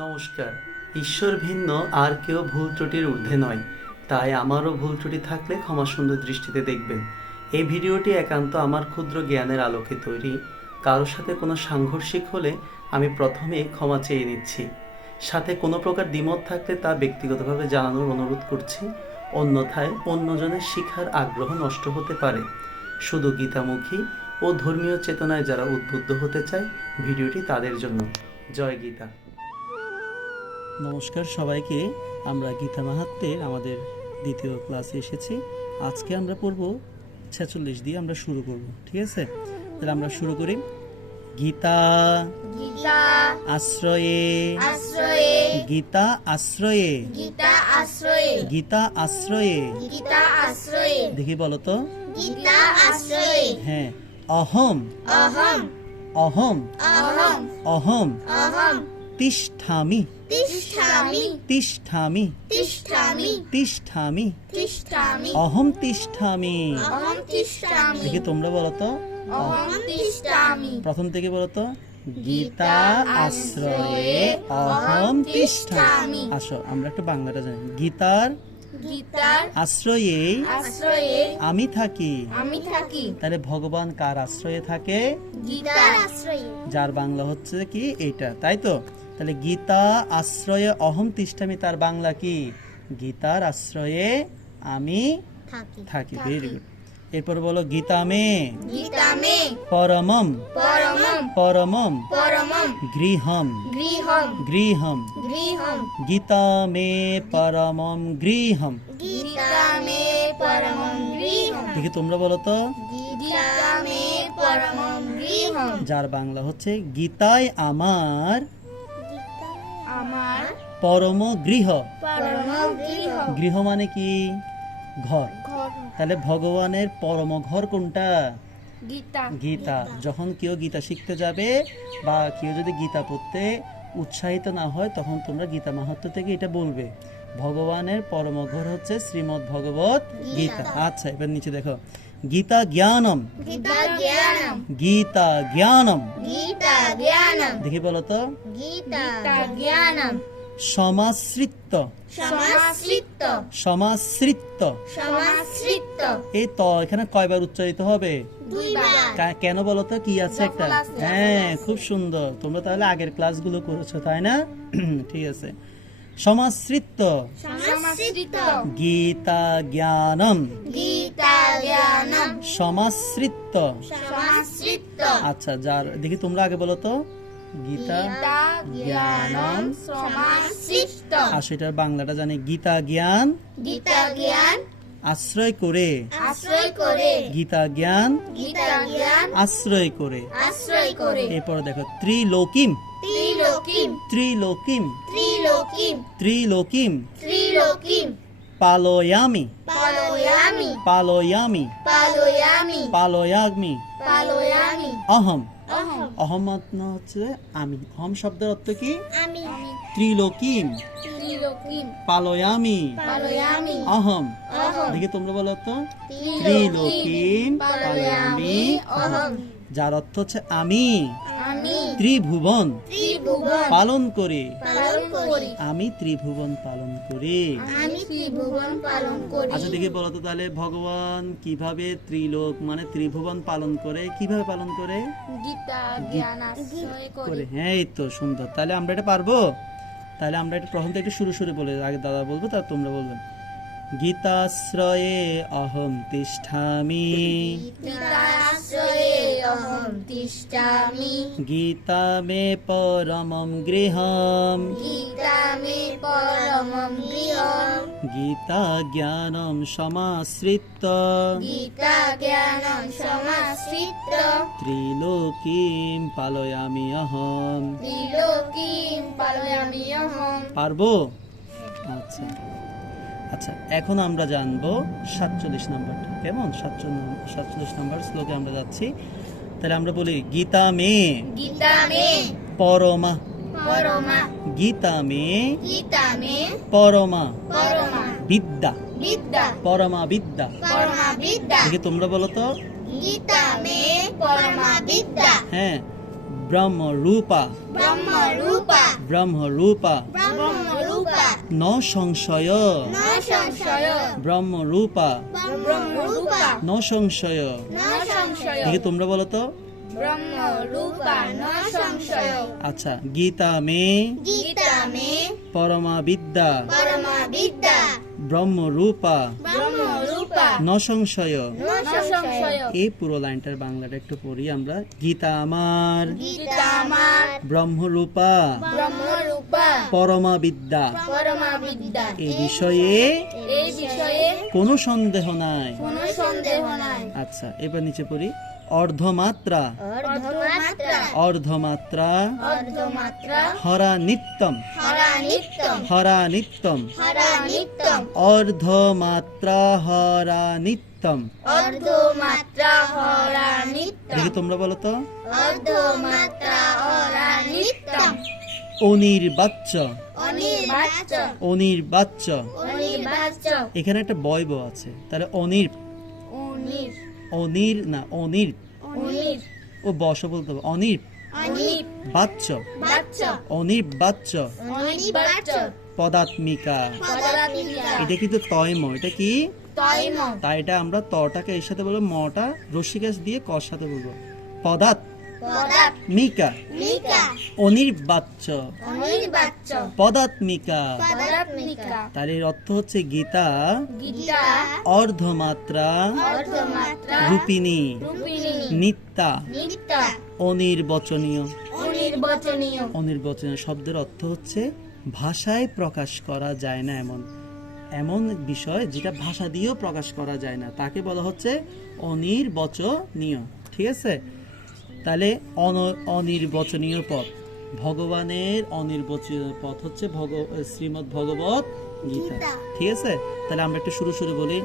নমস্কার। ঈশ্বর ভিন্ন আর কেউ ভুল ত্রুটির ঊর্ধ্বে নয়, তাই আমারও ভুল ত্রুটি থাকলে ক্ষমা সুন্দর দৃষ্টিতে দেখবেন। এই ভিডিওটি একান্ত আমার ক্ষুদ্র জ্ঞানের আলোকে তৈরি। কারোর সাথে কোনো সাংঘর্ষিক হলে আমি প্রথমে ক্ষমা চেয়ে নিচ্ছি। সাথে কোনো প্রকার দ্বিমত থাকলে তা ব্যক্তিগতভাবে জানানোর অনুরোধ করছি, অন্যথায় অন্যজনের শিখার আগ্রহ নষ্ট হতে পারে। শুধু গীতামুখী ও ধর্মীয় চেতনায় যারা উদ্বুদ্ধ হতে চায়, ভিডিওটি তাদের জন্য। জয় গীতা। নমস্কার সবাইকে। আমরা গীতা মাহাত্ম্যের আমাদের দ্বিতীয় ক্লাসে এসেছি। আজকে আমরা পড়ব 46 দিয়ে আমরা শুরু করব, ঠিক আছে? তাহলে আমরা শুরু করি। গীতা গীতা আশ্রয়ে আশ্রয়ে গীতা আশ্রয়ে গীতা আশ্রয়ে গীতা আশ্রয়ে গীতা আশ্রয়ে দেখি বলো তো। গীতা আশ্রয়ে হ্যাঁ, অহম অহম অহম অহম অহম অহম তিষ্ঠামি তিষ্ঠামি তিষ্ঠামি তিষ্ঠামি তিষ্ঠামি তিষ্ঠামি অহম তিষ্ঠামি। অহম তিষ্ঠামি দেখি তোমরা বলো তো। অহম তিষ্ঠামি প্রথম থেকে বলো তো। গীতা আশ্রয়ে অহম তিষ্ঠামি। আসো আমরা একটু বাংলাটা জানি। গীতার গীতার আশ্রয়ে আশ্রয়ে আমি থাকি। আমি থাকি। তাহলে ভগবান কার আশ্রয়ে থাকে? গীতার আশ্রয়ে। যার বাংলা হচ্ছে কি এইটা, তাই তো? তাহলে গীতা আশ্রয়ে অহম তিষ্ঠামি, তার বাংলা কি? গীতার আশ্রয়ে আমি থাকি। Very good. এরপর বলো গীতা মে গীতা মে পরমম পরমম পরমম পরমম গৃহম গৃহম গৃহম গৃহম গীতা মে পরমম গৃহম। গীতা মে পরমম গৃহম দেখি তোমরা বলো তো। গীতা মে পরমম গৃহম। যার বাংলা হচ্ছে গীতায় আমার আমার পরম গৃহ। পরম গৃহ। গৃহ মানে কি? ঘর। ঘর। তাহলে ভগবানের পরম ঘর কোনটা? গীতা। গীতা। যখন কেউ গীতা শিখতে যাবে বা কেউ যদি গীতা পড়তে উৎসাহিত না হয়, তখন তোমরা গীতা মাহাত্ম্য থেকে এটা বলবে, ভগবানের পরম ঘর হচ্ছে শ্রীমদ্ ভগবত গীতা। আচ্ছা, এবার নিচে দেখো। গীতা জ্ঞানম গীতা জ্ঞানম গীতা জ্ঞানম। গীতা জ্ঞানম দেখি বলো তো। গীতা জ্ঞানম সমাশ্রিত সমাশ্রিত সমাশ্রিত। সমাশ্রিত এই ত এখানে কয়বার উচ্চারিত হবে? দুইবার। কেন বলো তো? কি আছে একটা? হ্যাঁ, খুব সুন্দর। তোমরা তাহলে আগের ক্লাসগুলো করেছো, তাই না? ঠিক আছে। সমাশ্রিত সমাশ্রিত গীতা জ্ঞানম গীতা জ্ঞানম সমাশ্রিত। সমাশ্রিত আচ্ছা, যার দেখি তোমরা আগে বলো তো। গীতা গীতা জ্ঞানম সমাশ্রিত। আর সেটার বাংলাটা জানি। গীতা জ্ঞান গীতা জ্ঞান আশ্রয় করে। আশ্রয় করে গীতা জ্ঞান গীতা জ্ঞান আশ্রয় করে। আশ্রয় করে এরপর দেখো ত্রিলোকিম ত্রিলোকিম ত্রিলোকিম ত্রিলোকিম ত্রিলোকিম ত্রিলোকিম পালয়ামি পালয়ামি পালয়ামি পালয়ামি পালয়ামি পালয়ামি অহম। অহম অহম মানে হচ্ছে আমি। অহম শব্দের অর্থ কি? আমি ত্রিলোকিম ত্রিলোকিম পালয়ামি পালয়ামি অহম। অহম দেখি তোমরা বলো তো। ত্রিলোকিম ত্রিলোকিম পালয়ামি অহম। যার অর্থ হচ্ছে আমি আমি ত্রিভুবন ত্রিভুবন পালন করি। পালন করি আমি ত্রিভুবন পালন করি। আমি ত্রিভুবন পালন করি। আচ্ছা, দেখি বলো তো তাহলে ভগবান কিভাবে ত্রিলোক মানে ত্রিভুবন পালন করে? কিভাবে পালন করে? গীতা জ্ঞান আশ্রয় করে। হ্যাঁ, এই তো সুন্দর। তাহলে আমরা এটা পারবো। তাহলে আমরা এটা প্রথম থেকে শুরু শুরু বলে, আগে দাদা বলবো তার তোমরা বলবে। গীতাশ্রয়ে অহম তিষ্ঠামি গীতাশ্রয়ে অহম তিষ্ঠামি গীতা মে পরমম গৃহম গীতা মে পরমম গৃহম গীতা জ্ঞানম সমাশ্রিত গীতা জ্ঞানম সমাশ্রিত ত্রিলোকিম পালয়ামি অহম। ত্রিলোকিম পালয়ামি অহম। পারবো? আচ্ছা আচ্ছা, এখন আমরা জানবো 47 নম্বরটা। কেমন? 47 নম্বর শ্লোকে আমরা যাচ্ছি। তাহলে আমরা বলি গীতা মে গীতা মে পরমা পরমা গীতা মে গীতা মে পরমা পরমা বিদ্যা বিদ্যা পরমা বিদ্যা। পরমা বিদ্যা দেখি তোমরা বলো তো। গীতা মে পরমা বিদ্যা হ্যাঁ, ব্রহ্মরূপা ব্রহ্মরূপা ব্রহ্মরূপা ব্রহ্মরূপা ন সংশয় ন সংশয় ব্রহ্মরূপা ব্রহ্মরূপা ন সংশয় ন সংশয় দেখি তোমরা বলো তো। ব্রহ্মরূপা ন সংশয় আচ্ছা, গীতা মে গীতা মে পরমা বিদ্যা পরমা বিদ্যা ব্রহ্মরূপা ব্রহ্মরূপা ন সংশয়। ন সংশয় এই পুরো লাইনটার বাংলাটা একটু পড়ি আমরা। গীতা আমার গীতা আমার ব্রহ্মরূপা ব্রহ্মরূপা পরমা বিদ্যা, পরমা বিদ্যা এই বিষয়ে এই বিষয়ে কোনো সন্দেহ নাই। কোনো সন্দেহ নাই। আচ্ছা, এবার নিচে পড়ি। অর্ধমাত্রা অর্ধমাত্রা অর্ধমাত্রা অর্ধমাত্রা হরা নিত্যম হরা নিত্যম হরা নিত্যম হরা নিত্যম অর্ধমাত্রা হরা নিত্যম। অর্ধমাত্রা হরা নিত্যম দেখি তোমরা বলো তো। অর্ধমাত্রা হরা নিত্যম অনির্বাচ্য অনির্বাচ্য অনির্বাচ্য অনির্বাচ্য এখানে একটা বয় ব আছে, তাহলে অনির অনির অনির না অনির অনির ও বস বলতে হবে। অনির অনির বাচ্য বাচ্চ অনির্বাচ্য অনির্বাচ্য পদাত্মিকা। পদাত্মিকা এটা কিন্তু তয়ম, এটা কি তৈম তাই এটা আমরা তটাকে এর সাথে বলবো, মটা রসিকাস দিয়ে কর সাথে বলবো। পদাত্মিকা পদাত্মিকা অনির্বাচ্য অনির্বাচ্য পদাত্মিকা। পদাত্মিকা তার এর অর্থ হচ্ছে গীতা গীতা অর্ধমাত্রা অর্ধমাত্রা রূপিণী রূপিণী নিত্যা নিত্যা অনির্বচনীয়। অনির্বচনীয় অনির্বচনীয় শব্দের অর্থ হচ্ছে ভাষায় প্রকাশ করা যায় না এমন এমন বিষয় যেটা ভাষা দিয়েও প্রকাশ করা যায় না, তাকে বলা হচ্ছে অনির্বচনীয়। ঠিক আছে, তাহলে অনির্বচনীয় পথ, ভগবানের অনির্বচনীয় পথ হচ্ছে শ্রীমদ্ ভগবত গীতা। ঠিক আছে, তাহলে আমরা একটু শুরু বলি।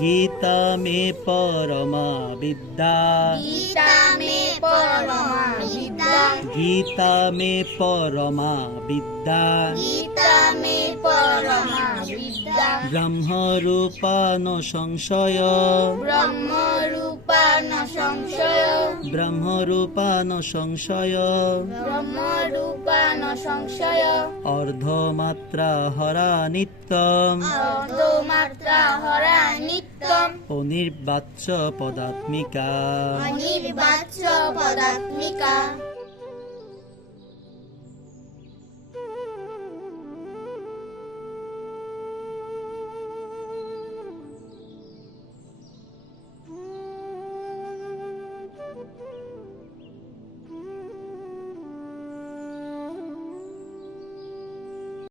গীতা মে পরমা বিদ্যা গীতা মে পরমা বিদ্যা গীতা মে পরমা বিদ্যা গীতা মে পরমা বিদ্যা ব্রহ্মরূপা ন সংশয় ব্রহ্মরূপা ন সংশয় ব্রহ্মরূপা ন সংশয় ব্রহ্মরূপা ন সংশয় অর্ধমাত্রা হরা নিত্যম অর্ধমাত্রা হরা নিত্যম অনির্বাচ্য পদাত্মিকা। অনির্বাচ্য পদাত্মিকা